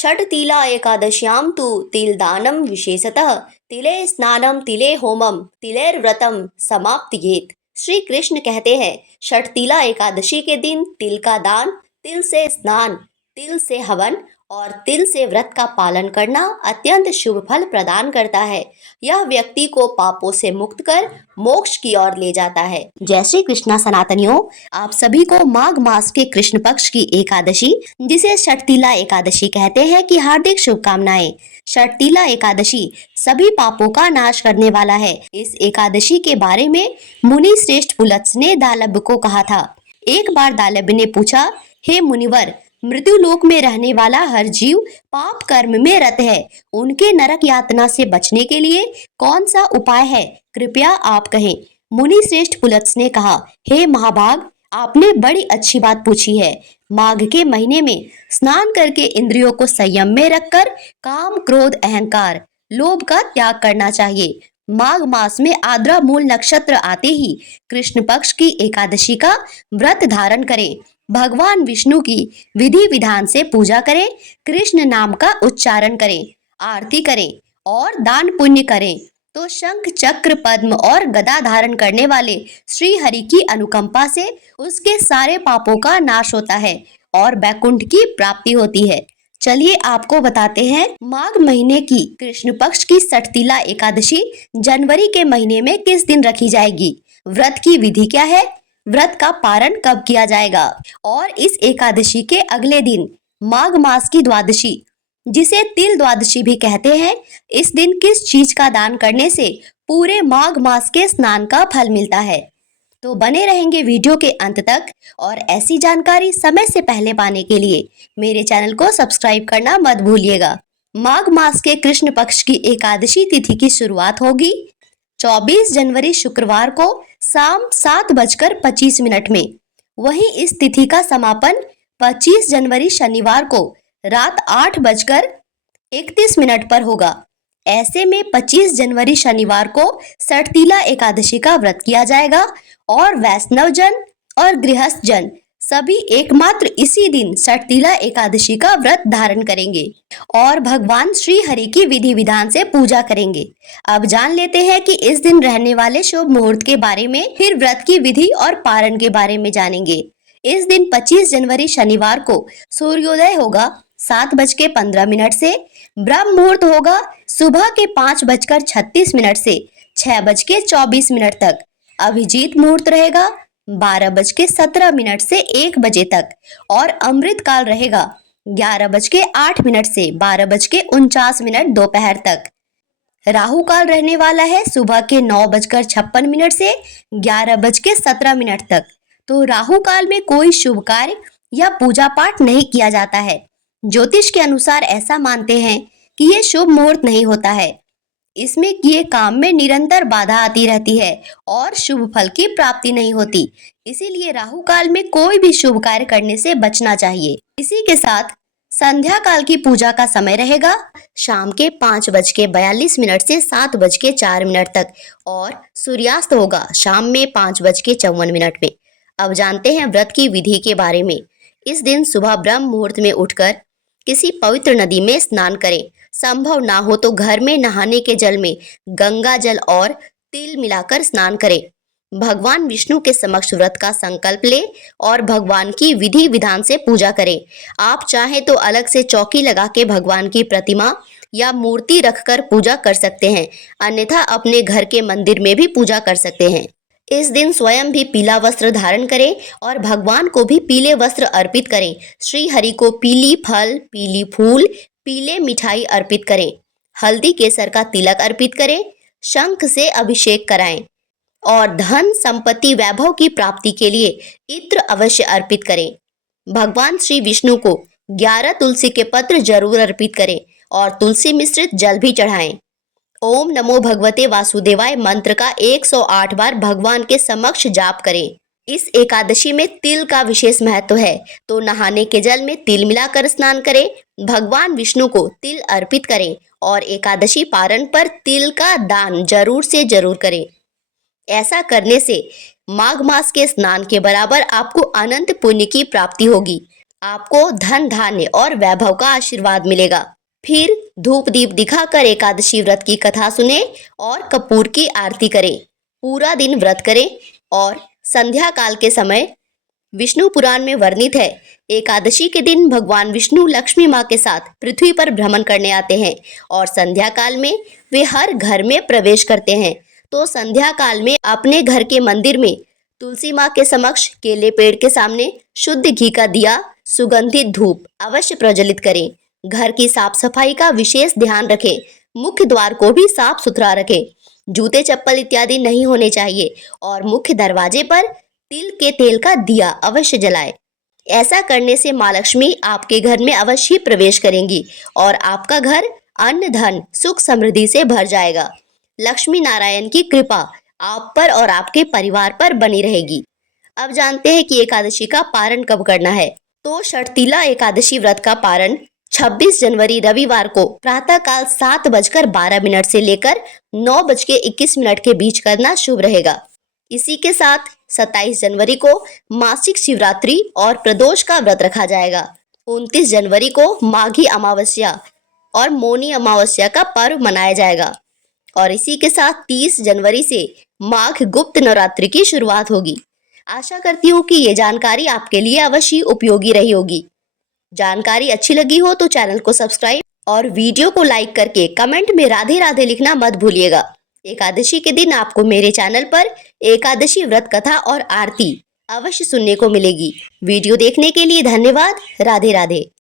षट्तिला एकादश्यां तु तिलदानं विशेषतः तिले स्नानम तिले होमम तिलेर्व्रतम समाप्तियेत। श्री कृष्ण कहते हैं, षट्तिला एकादशी के दिन तिल का दान, तिल से स्नान, तिल से हवन और तिल से व्रत का पालन करना अत्यंत शुभ फल प्रदान करता है। यह व्यक्ति को पापों से मुक्त कर मोक्ष की ओर ले जाता है। जय श्री कृष्णा सनातनियों, आप सभी को माघ मास के कृष्ण पक्ष की एकादशी, जिसे षट्तिला एकादशी कहते हैं, की हार्दिक शुभकामनाएं। षट्तिला एकादशी सभी पापों का नाश करने वाला है। इस एकादशी के बारे में मुनि श्रेष्ठ पुलत्स ने दालभ को कहा था। एक बार दालभ ने पूछा, हे मुनिवर, मृत्यु लोक में रहने वाला हर जीव पाप कर्म में रत है, उनके नरक यातना से बचने के लिए कौन सा उपाय है, कृपया आप कहें। मुनि श्रेष्ठ पुलत्स ने कहा, हे महाभाग, आपने बड़ी अच्छी बात पूछी है। माघ के महीने में स्नान करके इंद्रियों को संयम में रखकर काम, क्रोध, अहंकार, लोभ का त्याग करना चाहिए। माघ मास में आद्रा मूल नक्षत्र आते ही कृष्ण पक्ष की एकादशी का व्रत धारण करें। भगवान विष्णु की विधि विधान से पूजा करें, कृष्ण नाम का उच्चारण करें, आरती करें और दान पुण्य करें तो शंख, चक्र, पद्म और गदा धारण करने वाले श्री हरि की अनुकंपा से उसके सारे पापों का नाश होता है और वैकुंठ की प्राप्ति होती है। चलिए आपको बताते हैं, माघ महीने की कृष्ण पक्ष की षट्तिला एकादशी जनवरी के महीने में किस दिन रखी जाएगी, व्रत की विधि क्या है, व्रत का पारण कब किया जाएगा और इस एकादशी के अगले दिन माघ मास की द्वादशी, जिसे तिल द्वादशी भी कहते हैं, इस दिन किस चीज का दान करने से पूरे माघ मास के स्नान का फल मिलता है। तो बने रहेंगे वीडियो के अंत तक और ऐसी जानकारी समय से पहले पाने के लिए मेरे चैनल को सब्सक्राइब करना मत भूलिएगा। माघ मास के कृष्ण पक्ष की एकादशी तिथि की शुरुआत होगी 24 जनवरी शुक्रवार को शाम 7:25 में। वहीं इस तिथि का समापन 25 जनवरी शनिवार को रात 8:31 पर होगा। ऐसे में 25 जनवरी शनिवार को षट्तिला एकादशी का व्रत किया जाएगा और वैष्णव जन और गृहस्थ जन सभी एकमात्र इसी दिन षट्तिला एकादशी का व्रत धारण करेंगे और भगवान श्री हरि की विधि विधान से पूजा करेंगे। अब जान लेते हैं कि इस दिन रहने वाले शुभ मुहूर्त के बारे में, फिर व्रत की विधि और पारण के बारे में जानेंगे। इस दिन 25 जनवरी शनिवार को सूर्योदय होगा 7:15 से, ब्रह्म मुहूर्त होगा सुबह के 5:36 से 6:24 तक, अभिजीत मुहूर्त रहेगा 12:17 से 1 बजे तक और अमृत काल रहेगा 11:08 से 12:49 दोपहर तक। राहु काल रहने वाला है सुबह के 9:56 से 11:17 तक। तो राहु काल में कोई शुभ कार्य या पूजा पाठ नहीं किया जाता है। ज्योतिष के अनुसार ऐसा मानते हैं कि ये शुभ मुहूर्त नहीं होता है, इसमें किए काम में निरंतर बाधा आती रहती है और शुभ फल की प्राप्ति नहीं होती। इसीलिए राहु काल में कोई भी शुभ कार्य करने से बचना चाहिए। इसी के साथ संध्या काल की पूजा का समय रहेगा शाम के 5:42 से 7:04 तक और सूर्यास्त होगा शाम में 5:54 में। अब जानते हैं व्रत की विधि के बारे में। इस दिन सुबह ब्रह्म मुहूर्त में उठकर किसी पवित्र नदी में स्नान करें। संभव ना हो तो घर में नहाने के जल में गंगा जल और तिल मिलाकर स्नान करें। भगवान विष्णु के समक्ष व्रत का संकल्प ले और भगवान की विधि विधान से पूजा करें। आप चाहें तो अलग से चौकी लगा के भगवान की प्रतिमा या मूर्ति रखकर पूजा कर सकते हैं, अन्यथा अपने घर के मंदिर में भी पूजा कर सकते हैं। इस दिन स्वयं भी पीला वस्त्र धारण करें और भगवान को भी पीले वस्त्र अर्पित करें। श्री हरि को पीली फल, पीली फूल, पीले मिठाई अर्पित करें। हल्दी केसर का तिलक अर्पित करें। शंख से अभिषेक कराएं और धन, संपत्ति, वैभव की प्राप्ति के लिए इत्र अवश्य अर्पित करें। भगवान श्री विष्णु को 11 तुलसी के पत्र जरूर अर्पित करें और तुलसी मिश्रित जल भी चढ़ाएं। ओम नमो भगवते वासुदेवाय मंत्र का 108 बार भगवान के समक्ष जाप करें। इस एकादशी में तिल का विशेष महत्व है, तो नहाने के जल में तिल मिलाकर स्नान करें। भगवान विष्णु को तिल अर्पित करें और एकादशी पारण पर तिल का दान जरूर से जरूर करें। ऐसा करने से माघ मास के स्नान के बराबर आपको अनंत पुण्य की प्राप्ति होगी। आपको धन धान्य और वैभव का आशीर्वाद मिलेगा। फिर धूप दीप दिखाकर एकादशी व्रत की कथा सुने और कपूर की आरती करें। पूरा दिन व्रत करें और संध्या काल के समय विष्णु पुराण में वर्णित है, एकादशी के दिन भगवान विष्णु लक्ष्मी माँ के साथ पृथ्वी पर भ्रमण करने आते हैं और संध्या काल में वे हर घर में प्रवेश करते हैं। तो संध्या काल में अपने घर के मंदिर में तुलसी माँ के समक्ष केले पेड़ के सामने शुद्ध घी का दिया, सुगंधित धूप अवश्य प्रज्वलित करें। घर की साफ सफाई का विशेष ध्यान रखें। मुख्य द्वार को भी साफ सुथरा रखें। जूते चप्पल इत्यादि नहीं होने चाहिए और मुख्य दरवाजे पर तिल के तेल का दिया अवश्य जलाएं। ऐसा करने से माँ लक्ष्मी आपके घर में अवश्य प्रवेश करेंगी और आपका घर अन्न धन सुख समृद्धि से भर जाएगा। लक्ष्मी नारायण की कृपा आप पर और आपके परिवार पर बनी रहेगी। अब जानते हैं कि एकादशी का पारण कब करना है। तो षटतिला एकादशी व्रत का पारण 26 जनवरी रविवार को प्रातःकाल 7:12 से लेकर 9:21 के बीच करना शुभ रहेगा। इसी के साथ 27 जनवरी को मासिक शिवरात्रि और प्रदोष का व्रत रखा जाएगा। 29 जनवरी को माघी अमावस्या और मौनी अमावस्या का पर्व मनाया जाएगा और इसी के साथ 30 जनवरी से माघ गुप्त नवरात्रि की शुरुआत होगी। आशा करती हूँ कि ये जानकारी आपके लिए अवश्य उपयोगी रही होगी। जानकारी अच्छी लगी हो तो चैनल को सब्सक्राइब और वीडियो को लाइक करके कमेंट में राधे राधे लिखना मत भूलिएगा। एकादशी के दिन आपको मेरे चैनल पर एकादशी व्रत कथा और आरती अवश्य सुनने को मिलेगी। वीडियो देखने के लिए धन्यवाद। राधे राधे।